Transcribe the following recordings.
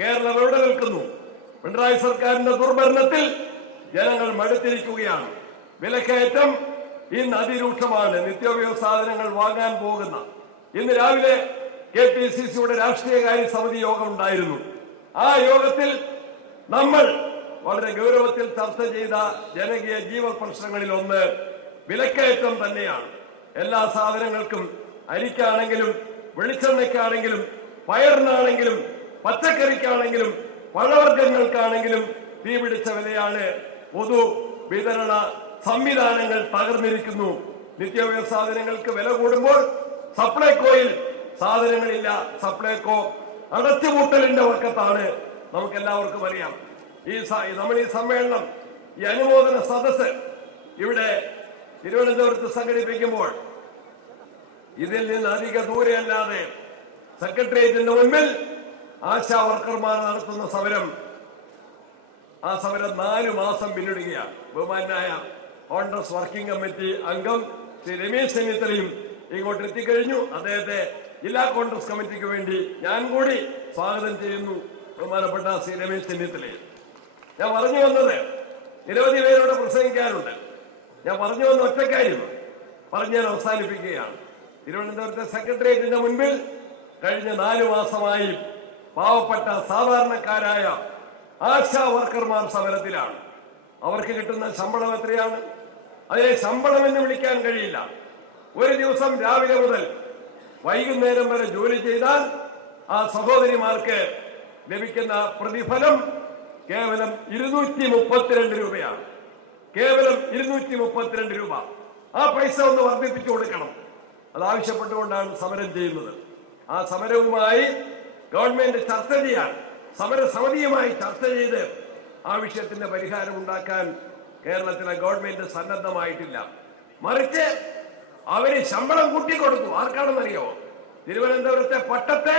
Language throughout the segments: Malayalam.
കേരളം എവിടെ നിൽക്കുന്നു? പിണറായി സർക്കാരിന്റെ ദുർഭരണത്തിൽ ജനങ്ങൾ മടുത്തിരിക്കുകയാണ്. വിലക്കയറ്റം ഇന്ന് അതിരൂക്ഷമാണ്. നിത്യോപയോഗ സാധനങ്ങൾ വാങ്ങാൻ പോകുന്ന ഇന്ന് രാവിലെ KPCCയുടെ രാഷ്ട്രീയകാര്യ സമിതി യോഗം ഉണ്ടായിരുന്നു. ആ യോഗത്തിൽ നമ്മൾ വളരെ ഗൗരവത്തിൽ ചർച്ച ചെയ്ത ജനകീയ ജീവൽ പ്രശ്നങ്ങളിൽ ഒന്ന് വിലക്കയറ്റം തന്നെയാണ്. എല്ലാ സാധനങ്ങൾക്കും, അരിക്കാണെങ്കിലും വെളിച്ചെണ്ണയ്ക്കാണെങ്കിലും പയറിനാണെങ്കിലും പച്ചക്കറിക്കാണെങ്കിലും പഴവർഗ്ഗങ്ങൾക്കാണെങ്കിലും തീപിടിച്ച വിലയാണ്. പൊതു വിതരണ സംവിധാനങ്ങൾ തകർന്നിരിക്കുന്നു. നിത്യോപയോഗ സാധനങ്ങൾക്ക് വില കൂടുമ്പോൾ സപ്ലൈകോയിൽ സാധനങ്ങളില്ല. സപ്ലൈകോ അടച്ചുപൂട്ടലിന്റെ വക്കത്താണ്. നമുക്കെല്ലാവർക്കും അറിയാം. നമ്മൾ ഈ സമ്മേളനം, ഈ അനുമോദന സദസ് ഇവിടെ തിരുവനന്തപുരത്ത് സംഘടിപ്പിക്കുമ്പോൾ ഇതിൽ നിന്ന് അധിക ദൂരെയല്ലാതെ സെക്രട്ടേറിയറ്റിന്റെ മുൻപിൽ ആശാ വർക്കർമാർ നടത്തുന്ന സമരം, ആ സമരം 4 മാസം പിന്നിടുകയാണ്. ബഹുമാനായ കോൺഗ്രസ് വർക്കിംഗ് കമ്മിറ്റി അംഗം ശ്രീ രമേശ് ചെന്നിത്തലയും ഇങ്ങോട്ട് എത്തിക്കഴിഞ്ഞു. അദ്ദേഹത്തെ ജില്ലാ കോൺഗ്രസ് കമ്മിറ്റിക്ക് വേണ്ടി ഞാൻ കൂടി സ്വാഗതം ചെയ്യുന്നു. ബഹുമാനപ്പെട്ട ശ്രീ രമേശ് ചെന്നിത്തലയെ ഞാൻ പറഞ്ഞു വന്നത്, നിരവധി പേരോട് പ്രസംഗിക്കാറുണ്ട്. ഞാൻ പറഞ്ഞു വന്ന ഒറ്റക്കാര്യം പറഞ്ഞ് ഞാൻ അവസാനിപ്പിക്കുകയാണ്. തിരുവനന്തപുരത്തെ സെക്രട്ടേറിയറ്റിന്റെ മുൻപിൽ കഴിഞ്ഞ 4 മാസമായി പാവപ്പെട്ട സാധാരണക്കാരായ ആശാ വർക്കർമാർ സമരത്തിലാണ്. അവർക്ക് കിട്ടുന്ന ശമ്പളം എത്രയാണ്? അതിനെ ശമ്പളം എന്ന് വിളിക്കാൻ കഴിയില്ല. ഒരു ദിവസം രാവിലെ മുതൽ വൈകുന്നേരം വരെ ജോലി ചെയ്താൽ ആ സഹോദരിമാർക്ക് ലഭിക്കുന്ന പ്രതിഫലം കേവലം 232 രൂപയാണ്. കേവലം 232 രൂപ. ആ പൈസ ഒന്ന് വർദ്ധിപ്പിച്ചു കൊടുക്കണം. അതാവശ്യപ്പെട്ടുകൊണ്ടാണ് സമരം ചെയ്യുന്നത്. ആ സമരവുമായി ഗവൺമെന്റ് ചർച്ച ചെയ്യാൻ, സമരസമിതിയുമായി ചർച്ച ചെയ്ത് ആ വിഷയത്തിന്റെ പരിഹാരം ഉണ്ടാക്കാൻ കേരളത്തിലെ ഗവൺമെന്റ് സന്നദ്ധമായിട്ടില്ല. മറിച്ച് അവര് ശമ്പളം കൂട്ടിക്കൊടുത്തു. ആർക്കാണെന്നറിയോ? തിരുവനന്തപുരത്തെ പട്ടത്തെ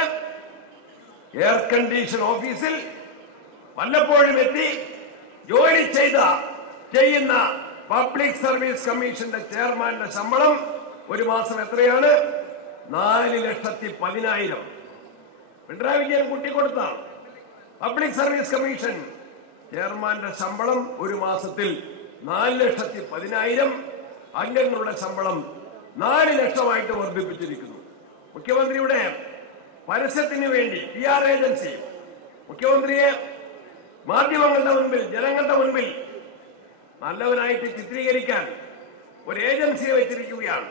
എയർ കണ്ടീഷൻ ഓഫീസിൽ വല്ലപ്പോഴും എത്തി ജോലി ചെയ്യുന്ന പബ്ലിക് സർവീസ് കമ്മീഷന്റെ ചെയർമാന്റെ ശമ്പളം ഒരു മാസം എത്രയാണ്? 4,10,000. പിണറായി വിജയൻ കൂട്ടിക്കൊടുത്താണ്. പബ്ലിക് സർവീസ് കമ്മീഷൻ ചെയർമാന്റെ ശമ്പളം ഒരു മാസത്തിൽ 4,10,000. അംഗങ്ങളുടെ ശമ്പളം 4 ലക്ഷമായിട്ട് വർദ്ധിപ്പിച്ചിരിക്കുന്നു. മുഖ്യമന്ത്രിയുടെ പരസ്യത്തിന് വേണ്ടി PR ഏജൻസി മുഖ്യമന്ത്രിയെ മാധ്യമങ്ങളുടെ മുൻപിൽ, ജനങ്ങളുടെ മുൻപിൽ നല്ലവനായിട്ട് ചിത്രീകരിക്കാൻ ഒരു ഏജൻസിയെ വെച്ചിരിക്കുകയാണ്.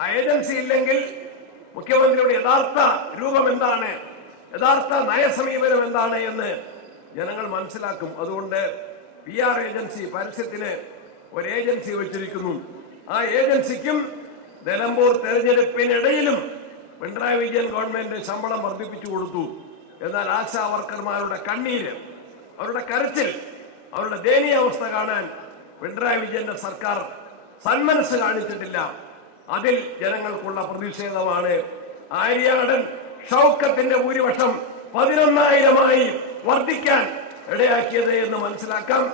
ആ ഏജൻസി ഇല്ലെങ്കിൽ മുഖ്യമന്ത്രിയുടെ യഥാർത്ഥ രൂപം എന്താണ്, യഥാർത്ഥ നയസമീപനം എന്താണ് എന്ന് ജനങ്ങൾ മനസ്സിലാക്കും. അതുകൊണ്ട് PR ഏജൻസി, പരസ്യത്തിന് ഒരു ഏജൻസി വെച്ചിരിക്കുന്നു. ആ ഏജൻസിക്കും നിലമ്പൂർ തെരഞ്ഞെടുപ്പിനിടയിലും പിണറായി വിജയൻ ഗവൺമെന്റ് ശമ്പളം വർദ്ധിപ്പിച്ചു കൊടുത്തു. എന്നാൽ ആശാ വർക്കർമാരുടെ കണ്ണീര്, അവരുടെ കരച്ചിൽ, അവരുടെ ദയനീയാവസ്ഥ കാണാൻ പിണറായി വിജയന്റെ സർക്കാർ സന്മനസ് കാണിച്ചിട്ടില്ല. അതിൽ ജനങ്ങൾക്കുള്ള പ്രതിഷേധമാണ് ആര്യാടൻ ഷൗക്കത്തിന്റെ ഭൂരിപക്ഷം 11,000 വർദ്ധിക്കാൻ ഇടയാക്കിയത് എന്ന് മനസ്സിലാക്കാം.